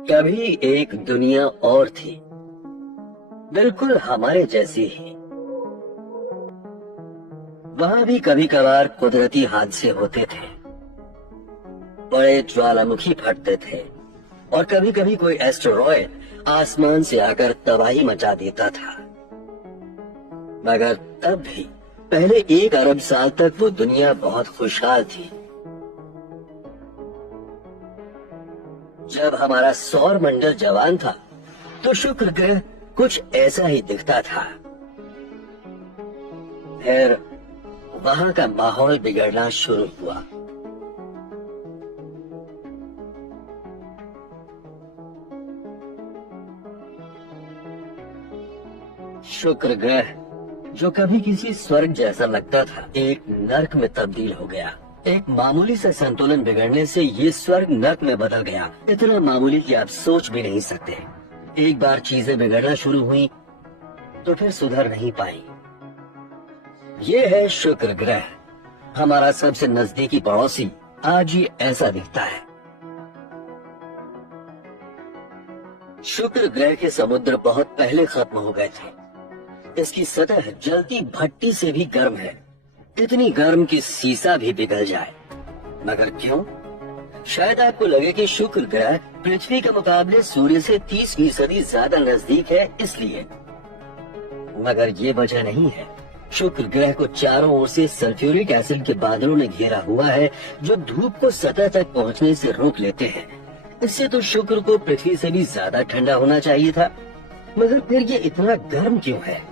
कभी एक दुनिया और थी, बिल्कुल हमारे जैसी ही। वहां भी कभी कभार कुदरती हादसे होते थे, बड़े ज्वालामुखी फटते थे और कभी कभी कोई एस्टेरॉयड आसमान से आकर तबाही मचा देता था। मगर तब भी पहले 1 अरब साल तक वो दुनिया बहुत खुशहाल थी। जब हमारा सौर मंडल जवान था तो शुक्र ग्रह कुछ ऐसा ही दिखता था। फिर वहां का माहौल बिगड़ना शुरू हुआ। शुक्र ग्रह जो कभी किसी स्वर्ग जैसा लगता था, एक नर्क में तब्दील हो गया। एक मामूली से संतुलन बिगड़ने से ये स्वर्ग नर्क में बदल गया। इतना मामूली कि आप सोच भी नहीं सकते। एक बार चीजें बिगड़ना शुरू हुई तो फिर सुधर नहीं पाई। ये है शुक्र ग्रह, हमारा सबसे नजदीकी पड़ोसी। आज ये ऐसा दिखता है। शुक्र ग्रह के समुद्र बहुत पहले खत्म हो गए थे। इसकी सतह जलती भट्टी से भी गर्म है, इतनी गर्म कि सीसा भी पिघल जाए। मगर क्यों? शायद आपको लगे कि शुक्र ग्रह पृथ्वी के मुकाबले सूर्य से 30% ज्यादा नजदीक है, इसलिए। मगर ये वजह नहीं है। शुक्र ग्रह को चारों ओर से सल्फ्यूरिक एसिड के बादलों ने घेरा हुआ है, जो धूप को सतह तक पहुंचने से रोक लेते हैं। इससे तो शुक्र को पृथ्वी से भी ज्यादा ठंडा होना चाहिए था, मगर फिर ये इतना गर्म क्यों है?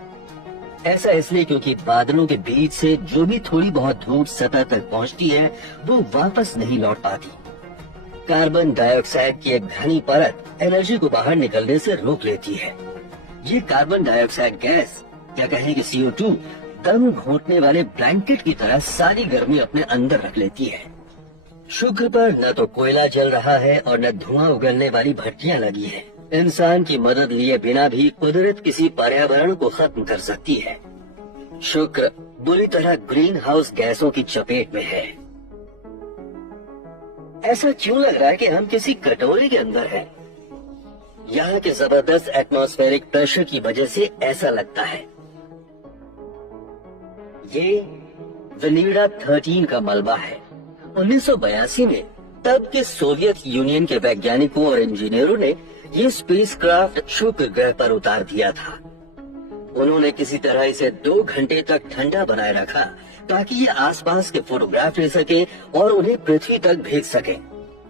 ऐसा इसलिए क्योंकि बादलों के बीच से जो भी थोड़ी बहुत धूप सतह तक पहुंचती है, वो वापस नहीं लौट पाती। कार्बन डाइऑक्साइड की एक घनी परत एनर्जी को बाहर निकलने से रोक लेती है। ये कार्बन डाइऑक्साइड गैस, क्या कहें कि CO2, दम घोंटने वाले ब्लैंकेट की तरह सारी गर्मी अपने अंदर रख लेती है। शुक्र पर न तो कोयला जल रहा है और न धुआं उगलने वाली भट्टियां लगी है। इंसान की मदद लिए बिना भी कुदरत किसी पर्यावरण को खत्म कर सकती है। शुक्र बुरी तरह ग्रीन हाउस गैसों की चपेट में है। ऐसा क्यों लग रहा है कि हम किसी कटोरे के अंदर हैं? यहाँ के जबरदस्त एटमॉस्फेरिक प्रेशर की वजह से ऐसा लगता है। ये वेनेडा 13 का मलबा है। 1982 में तब के सोवियत यूनियन के वैज्ञानिकों और इंजीनियरों ने ये स्पेसक्राफ्ट शुक्र ग्रह पर उतार दिया था। उन्होंने किसी तरह इसे 2 घंटे तक ठंडा बनाए रखा ताकि ये आसपास के फोटोग्राफ ले सके और उन्हें पृथ्वी तक भेज सके।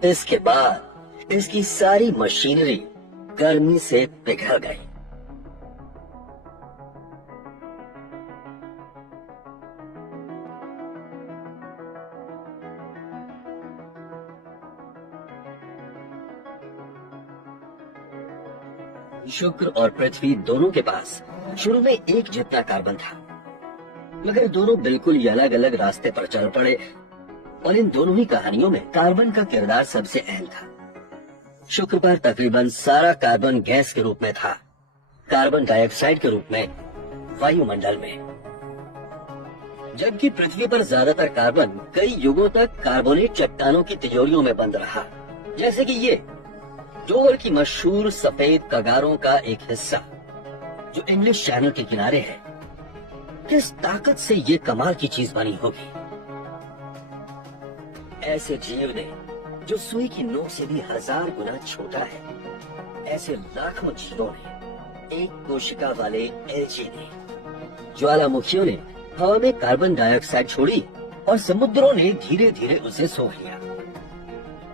इसके बाद इसकी सारी मशीनरी गर्मी से पिघल गई। शुक्र और पृथ्वी दोनों के पास शुरू में एक जितना कार्बन था, मगर दोनों बिल्कुल ही अलग अलग रास्ते पर चल पड़े और इन दोनों ही कहानियों में कार्बन का किरदार सबसे अहम था। शुक्र पर तकरीबन सारा कार्बन गैस के रूप में था, कार्बन डाइऑक्साइड के रूप में वायुमंडल में, जबकि पृथ्वी पर ज्यादातर कार्बन कई युगों तक कार्बोनेट चट्टानों की तिजोरियों में बंद रहा। जैसे कि ये डोवर की मशहूर सफेद कगारों का एक हिस्सा जो इंग्लिश चैनल के किनारे है। किस ताकत से ये कमाल की चीज बनी होगी। ऐसे जीव ने जो सुई की नोक से भी 1000 गुना छोटा है, ऐसे लाखों जीवों ने, एक कोशिका वाले एल्गी ने, ज्वालामुखियों ने हवा में कार्बन डाइऑक्साइड छोड़ी और समुद्रों ने धीरे धीरे उसे सोख लिया।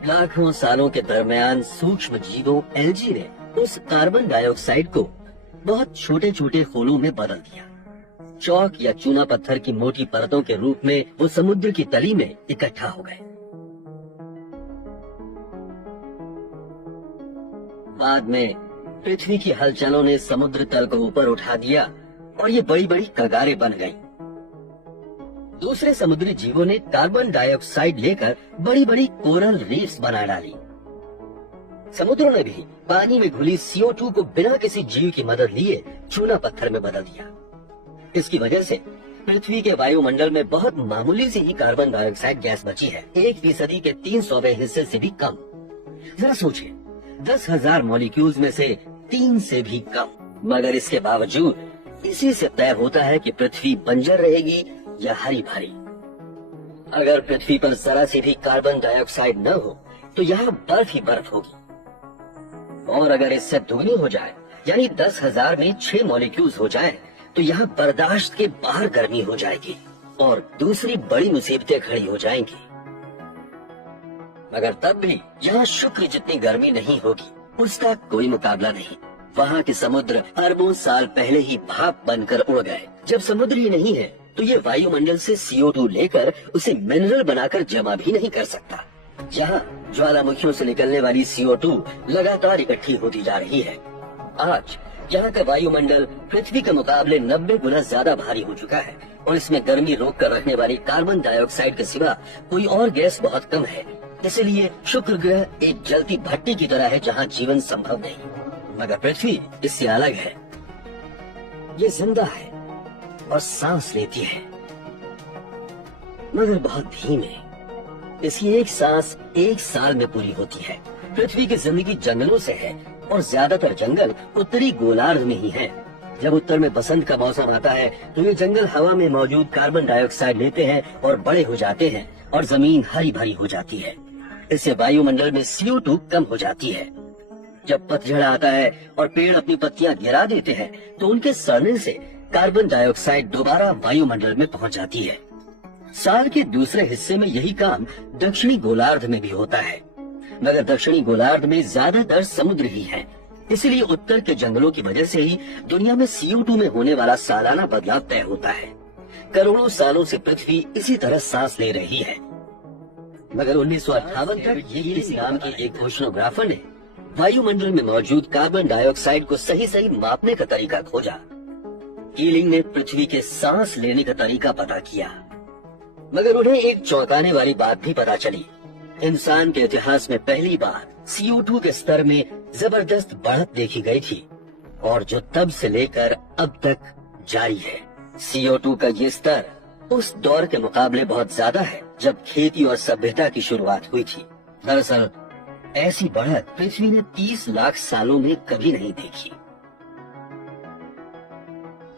लाखों सालों के दरमियान सूक्ष्म जीवों एल्गी ने उस कार्बन डाइऑक्साइड को बहुत छोटे छोटे खोलों में बदल दिया। चौक या चूना पत्थर की मोटी परतों के रूप में वो समुद्र की तली में इकट्ठा हो गए। बाद में पृथ्वी की हलचलों ने समुद्र तल को ऊपर उठा दिया और ये बड़ी बड़ी कगारें बन गईं। दूसरे समुद्री जीवों ने कार्बन डाइऑक्साइड लेकर बड़ी बड़ी कोरल रीफ्स बना डाली। समुद्रों ने भी पानी में घुली CO2 को बिना किसी जीव की मदद लिए चूना पत्थर में बदल दिया। इसकी वजह से पृथ्वी के वायुमंडल में बहुत मामूली सी ही कार्बन डाइऑक्साइड गैस बची है, 1% के 300वें हिस्से से भी कम। जरा सोचिए, 10,000 मॉलिक्यूल्स में से 3 से भी कम। मगर इसके बावजूद इसी से तय होता है कि पृथ्वी बंजर रहेगी या हरी भरी। अगर पृथ्वी पर जरा से भी कार्बन डाइऑक्साइड न हो तो यहाँ बर्फ ही बर्फ होगी, और अगर इससे दुगनी हो जाए यानी 10,000 में 6 मॉलिक्यूल्स हो जाए तो यहाँ बर्दाश्त के बाहर गर्मी हो जाएगी और दूसरी बड़ी मुसीबतें खड़ी हो जाएंगी। मगर तब भी यहाँ शुक्र जितनी गर्मी नहीं होगी, उसका कोई मुकाबला नहीं। वहाँ के समुद्र अरबों साल पहले ही भाप बनकर उड़ गए। जब समुद्र ही नहीं है तो ये वायुमंडल से CO2 लेकर उसे मिनरल बनाकर जमा भी नहीं कर सकता। यहाँ ज्वालामुखियों से निकलने वाली CO2 लगातार इकट्ठी होती जा रही है। आज यहाँ का वायुमंडल पृथ्वी के मुकाबले 90 गुना ज्यादा भारी हो चुका है और इसमें गर्मी रोक कर रखने वाली कार्बन डाइऑक्साइड के सिवा कोई और गैस बहुत कम है। इसलिए शुक्र ग्रह एक जलती भट्टी की तरह है जहाँ जीवन संभव नहीं। मगर पृथ्वी इससे अलग है। ये जिंदा है और सांस लेती है, मगर बहुत धीमे। इसकी एक सांस 1 साल में पूरी होती है। पृथ्वी की जिंदगी जंगलों से है और ज्यादातर जंगल उत्तरी गोलार्ध में ही है। जब उत्तर में बसंत का मौसम आता है तो ये जंगल हवा में मौजूद कार्बन डाइऑक्साइड लेते हैं और बड़े हो जाते हैं और जमीन हरी भरी हो जाती है। इससे वायुमंडल में CO2 कम हो जाती है। जब पतझड़ आता है और पेड़ अपनी पत्तियां गिरा देते हैं तो उनके सड़ने से कार्बन डाइऑक्साइड दोबारा वायुमंडल में पहुंच जाती है। साल के दूसरे हिस्से में यही काम दक्षिणी गोलार्ध में भी होता है, मगर दक्षिणी गोलार्ध में ज्यादातर समुद्र ही है। इसलिए उत्तर के जंगलों की वजह से ही दुनिया में CO2 में होने वाला सालाना बदलाव तय होता है। करोड़ों सालों से पृथ्वी इसी तरह सांस ले रही है। मगर 1958 तक इस नाम के एक ओशनोग्राफर ने वायुमंडल में मौजूद कार्बन डाइऑक्साइड को सही सही मापने का तरीका खोजा। कीलिंग ने पृथ्वी के सांस लेने का तरीका पता किया, मगर उन्हें एक चौंकाने वाली बात भी पता चली। इंसान के इतिहास में पहली बार CO2 के स्तर में जबरदस्त बढ़त देखी गई थी और जो तब से लेकर अब तक जारी है। CO2 का ये स्तर उस दौर के मुकाबले बहुत ज्यादा है जब खेती और सभ्यता की शुरुआत हुई थी। दरअसल ऐसी बढ़त पृथ्वी ने 30 लाख सालों में कभी नहीं देखी।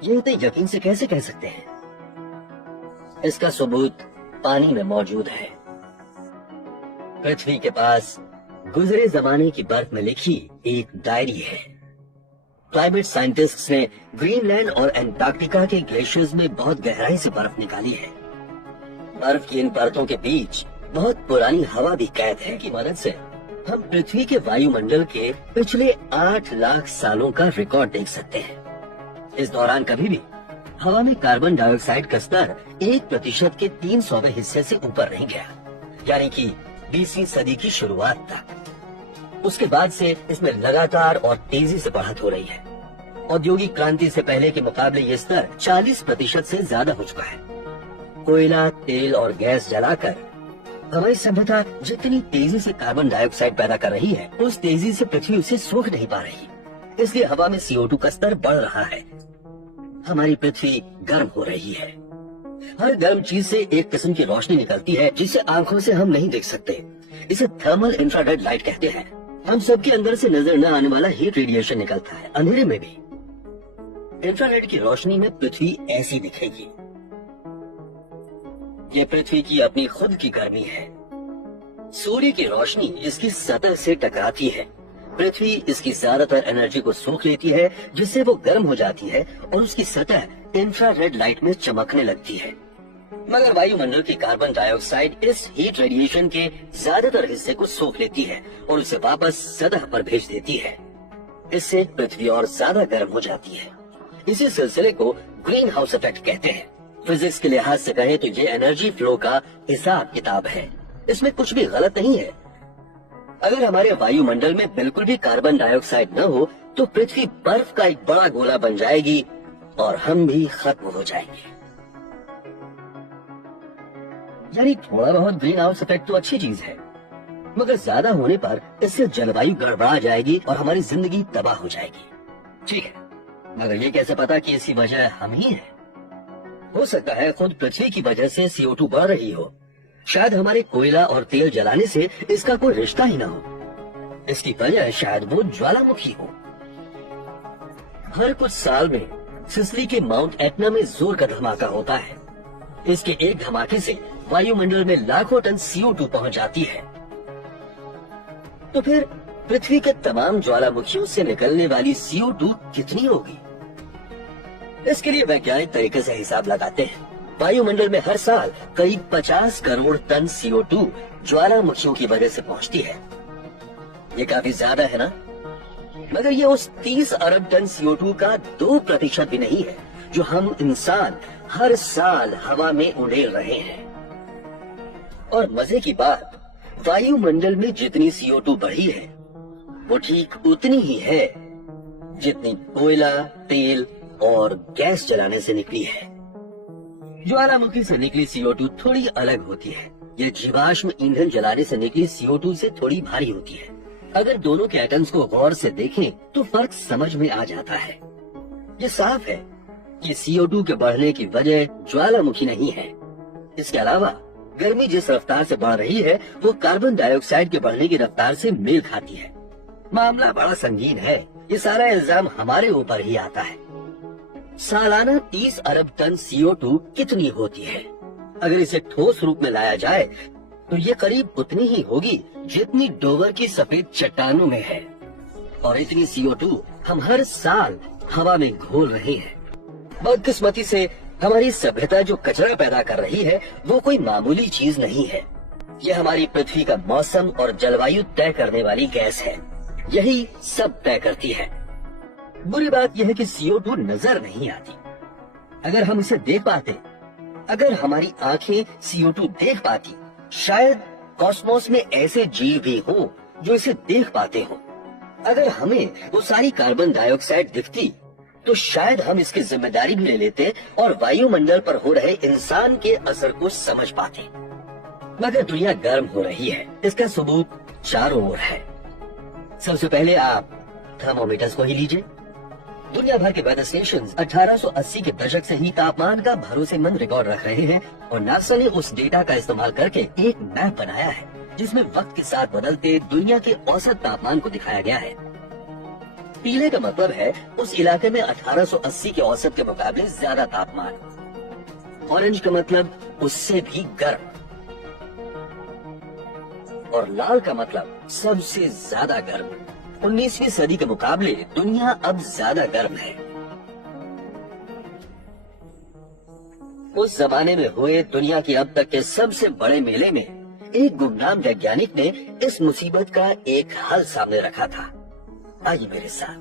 ये इतने यकीन से कैसे कह सकते हैं? इसका सबूत पानी में मौजूद है। पृथ्वी के पास गुजरे जमाने की बर्फ में लिखी एक डायरी है। क्लाइमेट साइंटिस्ट्स ने ग्रीनलैंड और एंटार्क्टिका के ग्लेशियर्स में बहुत गहराई से बर्फ निकाली है। बर्फ की इन परतों के बीच बहुत पुरानी हवा भी कैद है की मदद से हम पृथ्वी के वायुमंडल के पिछले 8 लाख सालों का रिकॉर्ड देख सकते हैं। इस दौरान कभी भी हवा में कार्बन डाइऑक्साइड का स्तर 1% के 300वें हिस्से से ऊपर नहीं गया, यानी कि 20वीं सदी की शुरुआत तक। उसके बाद से इसमें लगातार और तेजी से बढ़त हो रही है। औद्योगिक क्रांति से पहले के मुकाबले ये स्तर 40% से ज्यादा हो चुका है। कोयला, तेल और गैस जलाकर हमारी सभ्यता जितनी तेजी से कार्बन डाइऑक्साइड पैदा कर रही है, उस तेजी से पृथ्वी उसे सोख नहीं पा रही। इसलिए हवा में CO2 का स्तर बढ़ रहा है। हमारी पृथ्वी गर्म हो रही है। हर गर्म चीज से एक किस्म की रोशनी निकलती है जिसे आंखों से हम नहीं देख सकते। इसे थर्मल इंफ्रारेड लाइट कहते हैं। हम सबके अंदर से नजर न आने वाला हीट रेडिएशन निकलता है, अंधेरे में भी। इंफ्रारेड की रोशनी में पृथ्वी ऐसी दिखेगी। ये पृथ्वी की अपनी खुद की गर्मी है। सूर्य की रोशनी इसकी सतह से टकराती है। पृथ्वी इसकी ज्यादातर एनर्जी को सोख लेती है, जिससे वो गर्म हो जाती है और उसकी सतह इंफ्रारेड लाइट में चमकने लगती है। मगर वायुमंडल की कार्बन डाइऑक्साइड इस हीट रेडिएशन के ज्यादातर हिस्से को सोख लेती है और उसे वापस सतह पर भेज देती है। इससे पृथ्वी और ज्यादा गर्म हो जाती है। इसी सिलसिले को ग्रीन हाउस इफेक्ट कहते हैं। फिजिक्स के लिहाज से कहें तो ये एनर्जी फ्लो का हिसाब किताब है। इसमें कुछ भी गलत नहीं है। अगर हमारे वायुमंडल में बिल्कुल भी कार्बन डाइऑक्साइड न हो तो पृथ्वी बर्फ का एक बड़ा गोला बन जाएगी और हम भी खत्म हो जाएंगे। यानी थोड़ा बहुत ग्रीन हाउस इफेक्ट तो अच्छी चीज है, मगर ज्यादा होने पर इससे जलवायु गड़बड़ा जाएगी और हमारी जिंदगी तबाह हो जाएगी। ठीक है, मगर ये कैसे पता कि इसकी वजह हम ही है? हो सकता है खुद पृथ्वी की वजह से CO2 बढ़ रही हो। शायद हमारे कोयला और तेल जलाने से इसका कोई रिश्ता ही ना हो। इसकी वजह शायद वो ज्वालामुखी हो। हर कुछ साल में सिसिली के माउंट एटना में जोर का धमाका होता है। इसके एक धमाके से वायुमंडल में लाखों टन CO2 पहुंच जाती है। तो फिर पृथ्वी के तमाम ज्वालामुखियों से निकलने वाली CO2 कितनी होगी? इसके लिए वैज्ञानिक तरीके से हिसाब लगाते हैं। वायुमंडल में हर साल करीब 50 करोड़ टन CO2 ज्वालामुखियों की वजह से पहुंचती है। ये काफी ज्यादा है ना? मगर ये उस 30 अरब टन CO2 का 2% भी नहीं है जो हम इंसान हर साल हवा में उड़ेल रहे हैं। और मजे की बात, वायुमंडल में जितनी CO2 बढ़ी है वो ठीक उतनी ही है जितनी कोयला, तेल और गैस जलाने से निकली है। ज्वालामुखी से निकली CO2 थोड़ी अलग होती है। यह जीवाश्म ईंधन जलाने से निकली CO2 से थोड़ी भारी होती है। अगर दोनों के एटम्स को गौर से देखें तो फर्क समझ में आ जाता है। ये साफ है कि CO2 के बढ़ने की वजह ज्वालामुखी नहीं है। इसके अलावा गर्मी जिस रफ्तार से बढ़ रही है वो कार्बन डाइऑक्साइड के बढ़ने की रफ्तार से मेल खाती है। मामला बड़ा संगीन है। ये सारा इल्जाम हमारे ऊपर ही आता है। सालाना 30 अरब टन CO2 कितनी होती है? अगर इसे ठोस रूप में लाया जाए तो ये करीब उतनी ही होगी जितनी डोवर की सफेद चट्टानों में है। और इतनी CO2 हम हर साल हवा में घोल रहे हैं। बदकिस्मती से हमारी सभ्यता जो कचरा पैदा कर रही है वो कोई मामूली चीज नहीं है। ये हमारी पृथ्वी का मौसम और जलवायु तय करने वाली गैस है। यही सब तय करती है। बुरी बात यह है कि CO2 नजर नहीं आती। अगर हम इसे देख पाते, अगर हमारी आंखें CO2 देख पाती, शायद कॉस्मोस में ऐसे जीव भी हों जो इसे देख पाते हों। अगर हमें वो सारी कार्बन डाइऑक्साइड दिखती तो शायद हम इसकी जिम्मेदारी भी ले लेते और वायुमंडल पर हो रहे इंसान के असर को समझ पाते। मगर दुनिया गर्म हो रही है, इसका सबूत चारों ओर है। सबसे पहले आप थर्मोमीटर्स को ही लीजिए। दुनिया भर के वेदर स्टेशन 1880 के दशक से ही तापमान का भरोसेमंद रिकॉर्ड रख रहे हैं और नासा ने उस डेटा का इस्तेमाल करके एक मैप बनाया है जिसमें वक्त के साथ बदलते दुनिया के औसत तापमान को दिखाया गया है। पीले का मतलब है उस इलाके में 1880 के औसत के मुकाबले ज्यादा तापमान। ऑरेंज का मतलब उससे भी गर्म और लाल का मतलब सबसे ज्यादा गर्म। 19वीं सदी के मुकाबले दुनिया अब ज्यादा गर्म है। उस जमाने में हुए दुनिया के अब तक के सबसे बड़े मेले में एक गुमनाम वैज्ञानिक ने इस मुसीबत का एक हल सामने रखा था। आइए मेरे साथ।